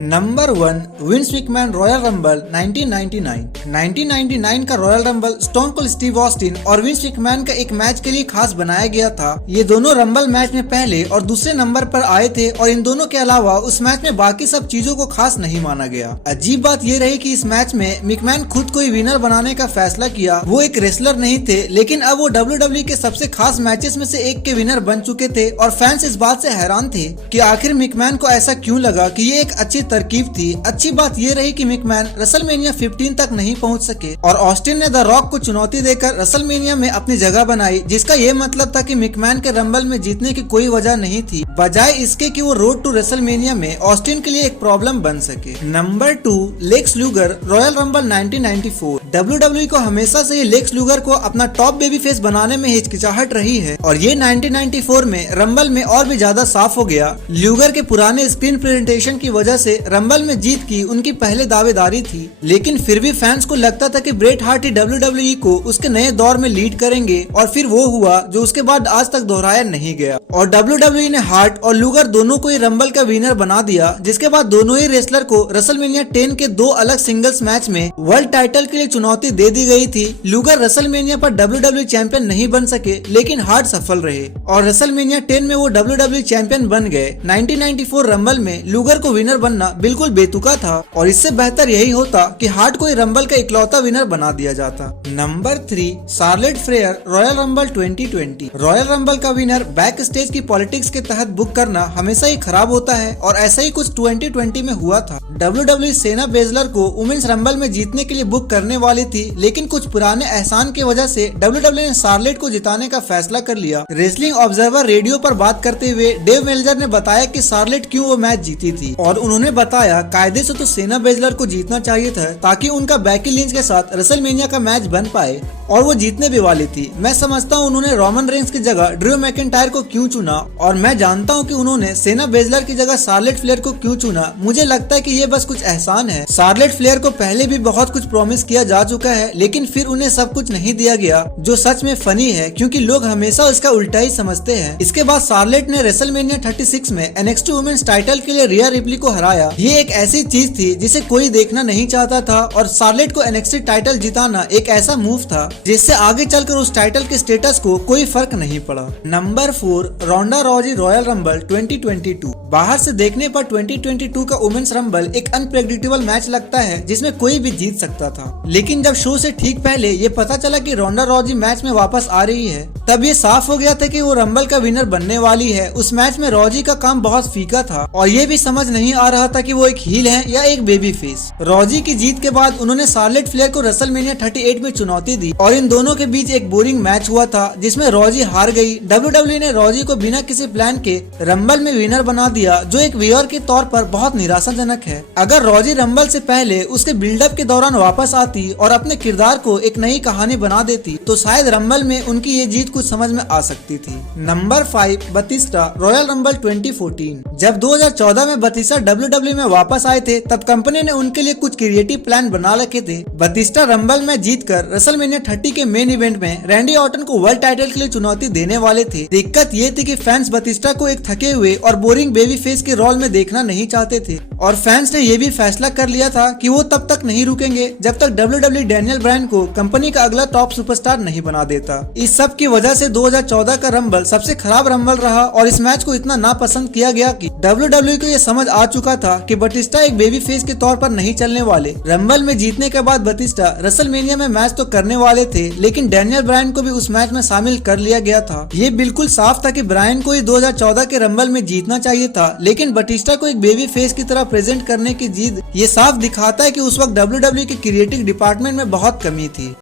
Number 1 Vince McMahon royal rumble 1999। 1999 का royal rumble stone cold Steve Austin और Vince McMahon का एक match के लिए खास बनाया गया था। ये दोनों रंबल मैच में पहले और दूसरे नंबर पर आए थे और इन दोनों के अलावा उस मैच में बाकी सब चीजों को खास नहीं माना गया। अजीब बात ये रही कि इस मैच में मैकमैन खुद को ही विनर बनाने का फैसला किया। वो एक रेसलर नहीं थे, लेकिन अब वो WWE के सबसे खास मैचेस में से एक के विनर बन चुके थे और फैंस इस बात से हैरान थे कि आखिर मैकमैन को ऐसा क्यों लगा कि ये एक अच्छी तरकीब थी। अच्छी बात ये रही कि मैकमैन रेसलमेनिया 15 तक नहीं पहुंच सके और ऑस्टिन ने द रॉक को चुनौती देकर रेसलमेनिया में अपनी जगह बनाई, जिसका ये मतलब था कि मैकमैन के रंबल में जीतने की कोई वजह नहीं थी, बजाय इसके कि वो रोड टू रेसलमेनिया में ऑस्टिन के लिए एक प्रॉब्लम बन सके। Number 2 Lex Luger Royal Rumble 1994। WWE को हमेशा से लेक्स लूगर को अपना टॉप बेबी फेस बनाने में हिचकिचाहट रही है और ये 1994 में रंबल में और भी ज्यादा साफ हो गया। लूगर के पुराने स्क्रीन प्रेजेंटेशन की वजह से रंबल में जीत की उनकी पहले दावेदारी थी, लेकिन फिर भी फैंस को लगता था कि ब्रेट हार्ट ही WWE को उसके नए दौर में लीड करेंगे और फिर वो हुआ जो उसके बाद आज तक दोहराया नहीं गया और WWE ने हार्ट और लूगर दोनों को ही रंबल का विनर बना दिया, जिसके बाद दोनों ही रेसलर को रेसलमेनिया 10 के दो अलग सिंगल्स मैच में वर्ल्ड टाइटल के लिए चुनौती दे दी गई थी। लूगर रेसलमेनिया पर WWE चैंपियन नहीं बन सके, लेकिन हार्ट सफल रहे और रेसलमेनिया 10 में वो WWE चैंपियन बन गए। 1994 रंबल में लूगर को विनर बनना बिल्कुल बेतुका था और इससे बेहतर यही होता कि हार्ट को रंबल का इकलौता विनर बना दिया जाता। Number 3 Charlotte Flair royal rumble 2020। Royal rumble का विनर बैक स्टेज की पॉलिटिक्स के तहत बुक करना हमेशा ही खराब होता है और ऐसा ही कुछ 2020 में हुआ था। WWE सेना बेजलर को वुमेन्स रंबल में जीतने के लिए बुक करने वाली थी, लेकिन कुछ पुराने एहसान की वजह से WWE ने शार्लेट को जिताने का फैसला कर लिया। रेसलिंग ऑब्जर्वर रेडियो पर बात करते हुए डेव मेल्जर ने बताया कि शार्लेट क्यों वो मैच जीती थी और उन्होंने बताया कायदे से तो सेना बेजलर को जीतना चाहिए था ताकि उनका बैकी लिंच के साथ रेसलमेनिया का मैच बन पाए और वो जीतने भी वाली थी। मैं समझता हूँ उन्होंने रोमन रेंस की जगह ड्रू मैकिंटायर को क्यों चुना और मैं जानता हूँ कि उन्होंने सेना बेजलर की जगह शार्लेट फ्लेयर को क्यों चुना। मुझे लगता है कि ये बस कुछ एहसान है। शार्लेट फ्लेयर को पहले भी बहुत कुछ प्रॉमिस किया जा चुका है, लेकिन फिर उन्हें सब कुछ नहीं दिया गया, जो सच में फनी है क्योंकि लोग हमेशा उसका उल्टा ही समझते हैं। इसके बाद शार्लेट ने रेसलमेनिया 36 में NXT वुमेन्स टाइटल के लिए रिया रिप्ली को हराया। ये एक ऐसी चीज थी जिसे कोई देखना नहीं चाहता था और शार्लेट को NXT टाइटल जिताना एक ऐसा मूव था जिससे आगे चलकर उस टाइटल के स्टेटस को कोई फर्क नहीं पड़ा। नंबर 4 रोंडा रॉजी रॉयल रंबल 2022। बाहर से देखने पर 2022 का वुमेन्स रंबल एक अनप्रेडिक्टेबल मैच लगता है जिसमें कोई भी जीत सकता था, लेकिन जब शो से ठीक पहले ये पता चला कि रोंडा रॉजी मैच में वापस आ रही है, तब ये साफ हो गया था कि वो रंबल का विनर बनने वाली है। उस मैच में रॉजी का काम बहुत फीका था और ये भी समझ नहीं आ रहा था कि वो एक हील है या एक बेबी फेस। रॉजी की जीत के बाद उन्होंने शार्लेट फ्लेयर को रेसलमेनिया 38 में चुनौती दी और इन दोनों के बीच एक बोरिंग मैच हुआ था जिसमें रॉजी हार गई। WWE ने रॉजी को बिना किसी प्लान के रंबल में विनर बना दिया, जो एक व्यूअर के तौर पर बहुत निराशाजनक है। अगर रॉजी रंबल से पहले उसके बिल्डअप के दौरान वापस आती और अपने किरदार को एक नई कहानी बना देती तो शायद रंबल में उनकी ये जीत कुछ समझ में आ सकती थी। Number 5 Batista royal rumble 2014। जब 2014 में बतिस्टा WWE में वापस आए थे, तब कंपनी ने उनके लिए कुछ क्रिएटिव प्लान बना रखे थे। बतिस्टा रंबल में जीतकर रेसलमेनिया 30 के मेन इवेंट में रैंडी ऑर्टन को वर्ल्ड टाइटल के लिए चुनौती देने वाले थे। दिक्कत ये थी कि फैंस बतिस्टा को एक थके हुए और बोरिंग बेबी फेस के रोल में देखना नहीं चाहते थे और फैंस ने ये भी फैसला कर लिया था कि वो तब तक नहीं रुकेंगे जब तक WWE डैनियल ब्रायन को कंपनी का अगला टॉप सुपरस्टार नहीं बना देता। इस सब की वजह से 2014 का रंबल सबसे खराब रंबल रहा और इस मैच को इतना नापसंद किया गया कि WWE को ये समझ आ चुका था कि बटिस्टा एक बेबी फेस के तौर पर नहीं चलने वाले। रंबल में जीतने के बाद बटिस्टा रेसलमेनिया में मैच तो करने वाले थे, लेकिन डैनियल ब्रायन को भी उस मैच में शामिल कर लिया गया था। ये बिल्कुल साफ था कि ब्रायन को ही 2014 के रंबल में जीतना चाहिए था, लेकिन बटिस्टा को एक बेबी फेस की तरह प्रेजेंट करने की जिद ये साफ दिखाता है कि उस वक्त WWE के क्रिएटिव डिपार्टमेंट में बहुत कमी थी।